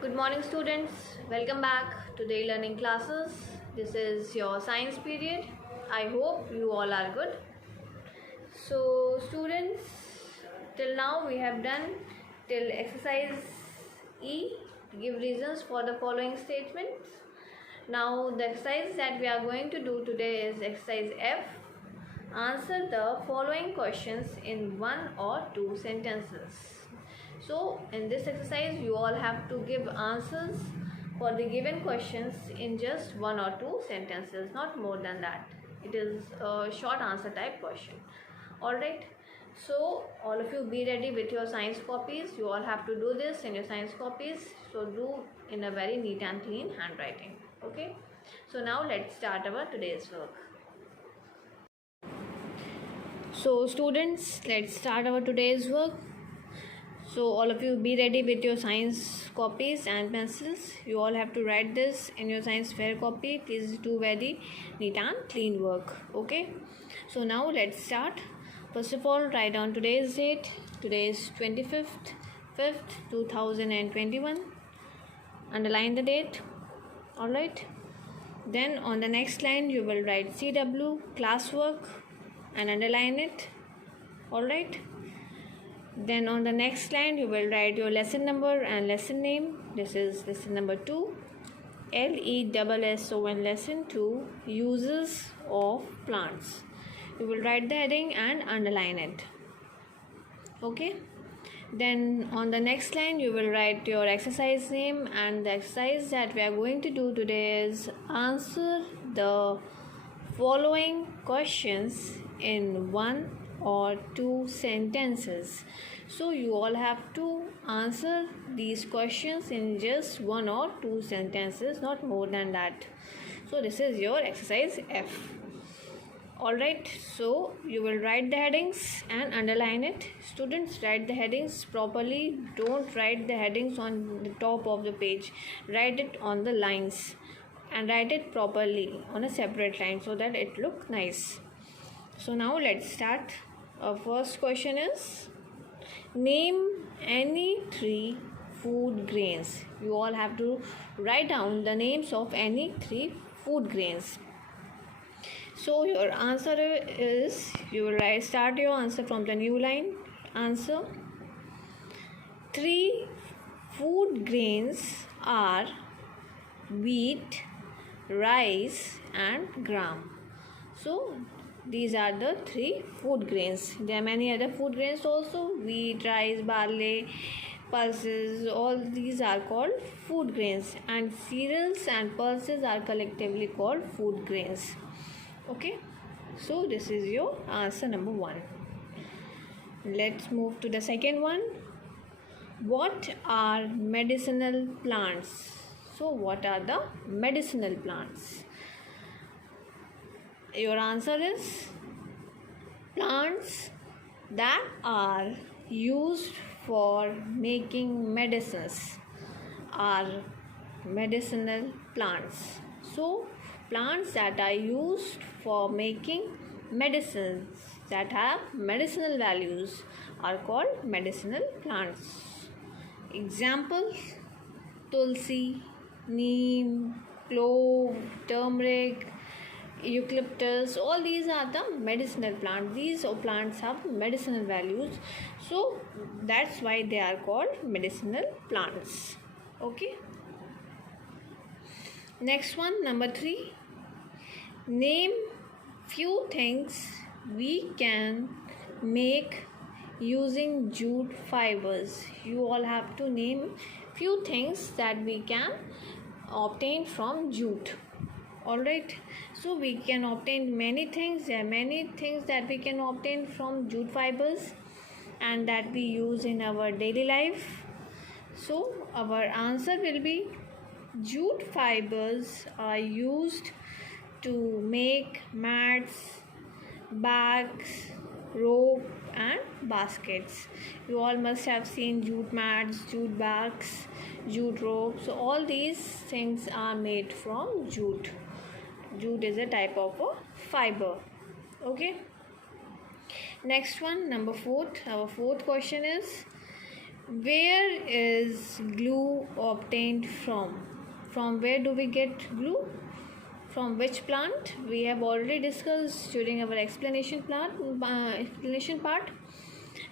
Good morning, students. Welcome back to the learning classes. This is your science period. I hope you all are good. So, students, till now we have done till exercise E, give reasons for the following statements. Now, the exercise that we are going to do today is exercise F. Answer the following questions in one or two sentences. So in this exercise you all have to give answers for the given questions in just one or two sentences, not more than that. It is a short answer type question. Alright, so all of you be ready with your science copies. You all have to do this in your science copies, so do in a very neat and clean handwriting. Okay, so now let's start our today's work. So students, let's start our today's work. So all of you be ready with your science copies and pencils. You all have to write this in your science fair copy. Please do very neat and clean work. Okay, so now let's start. First of all, write down today's date. Today is 25th 5th 2021. Underline the date. Alright, then on the next line you will write CW classwork and underline it. Alright, then on the next line you will write your lesson number and lesson name. This is lesson number 2, LESSON lesson 2, uses of plants. You will write the heading and underline it. Okay, then on the next line you will write your exercise name, and the exercise that we are going to do today is answer the following questions in one or two sentences. So you all have to answer these questions in just one or two sentences, not more than that. So this is your exercise F. Alright, so you will write the headings and underline it. Students, write the headings properly. Don't write the headings on the top of the page. Write it on the lines and write it properly on a separate line so that it looks nice. So now let's start. Our first question is, name any 3 food grains. You all have to write down the names of any 3 food grains. So your answer is, you will start your answer from the new line. Answer: 3 food grains are wheat, rice and gram. So these are the 3 food grains. There are many other food grains also: wheat, rice, barley, pulses. All these are called food grains, and cereals and pulses are collectively called food grains. Okay, so this is your answer number 1. Let's move to the second one. What are medicinal plants? So what are the medicinal plants? Your answer is, plants that are used for making medicines are medicinal plants. So plants that are used for making medicines that have medicinal values are called medicinal plants. Examples: tulsi, neem, clove, turmeric, eucalyptus. All these are the medicinal plants. These plants have medicinal values, so that's why they are called medicinal plants. Okay, next one, number 3. Name few things we can make using jute fibers. You all have to name few things that we can obtain from jute. Alright, so we can obtain many things. There are many things that we can obtain from jute fibers and that we use in our daily life. So our answer will be, jute fibers are used to make mats, bags, rope and baskets. You all must have seen jute mats, jute bags, jute ropes. So all these things are made from jute. Jute is a type of a fiber. Okay, next one, number 4. Our fourth question is, where is glue obtained from? From where do we get glue? From which plant? We have already discussed during our explanation part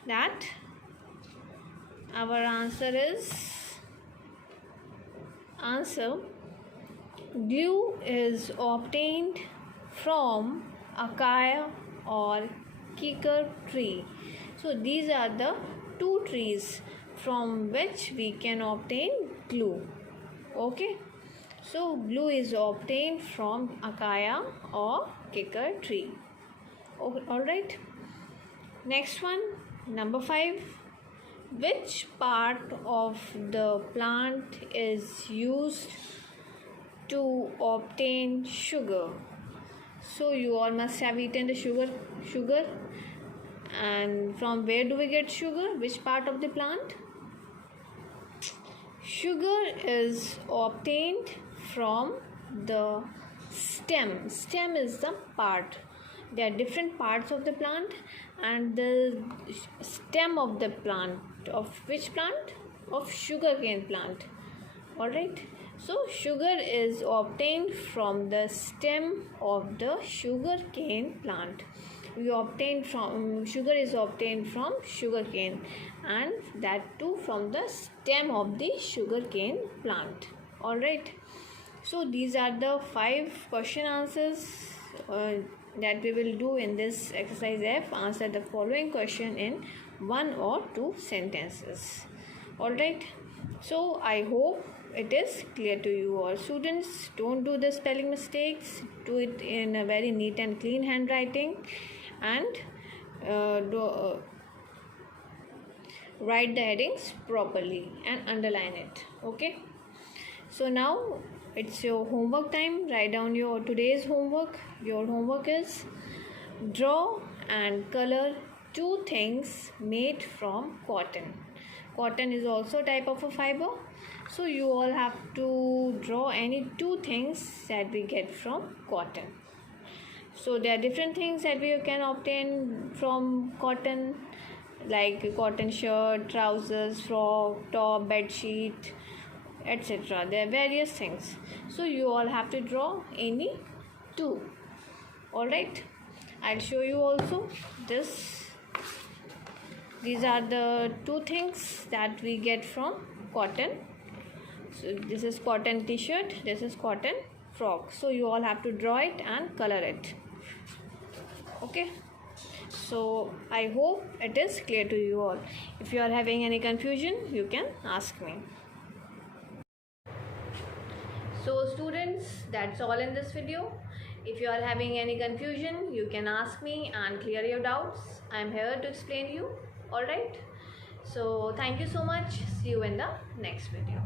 that our answer is glue is obtained from acacia or kikar tree. So these are the two trees from which we can obtain glue. Okay, so glue is obtained from acacia or kikar tree. All right. Next one, number 5. Which part of the plant is used to obtain sugar? So you all must have eaten the sugar, and from where do we get sugar? Which part of the plant? Sugar is obtained from the stem. Stem is the part. There are different parts of the plant, and the stem of the plant, of which plant? Of sugarcane plant. All right. So sugar is obtained from the stem of the sugarcane plant. Sugar is obtained from sugarcane, and that too from the stem of the sugarcane plant. All right. So these are the 5 question answers that we will do in this exercise F. Answer the following question in 1 or 2 sentences. All right. So I hope it is clear to you all. Students, don't do the spelling mistakes. Do it in a very neat and clean handwriting, and write the headings properly and underline it. Okay. So now it's your homework time. Write down your today's homework. Your homework is draw and color 2 things made from cotton. Cotton is also a type of a fiber. So you all have to draw any 2 things that we get from cotton. So there are different things that we can obtain from cotton, like cotton shirt, trousers, frock, top, bed sheet, etc. There are various things. So you all have to draw any 2. All right. I'll show you also this. These are the 2 things that we get from cotton. So this is cotton t-shirt, this is cotton frock. So you all have to draw it and color it. Okay. So I hope it is clear to you all. If you are having any confusion, you can ask me. So students, that's all in this video. If you are having any confusion, you can ask me and clear your doubts. I am here to explain you. Alright. So thank you so much. See you in the next video.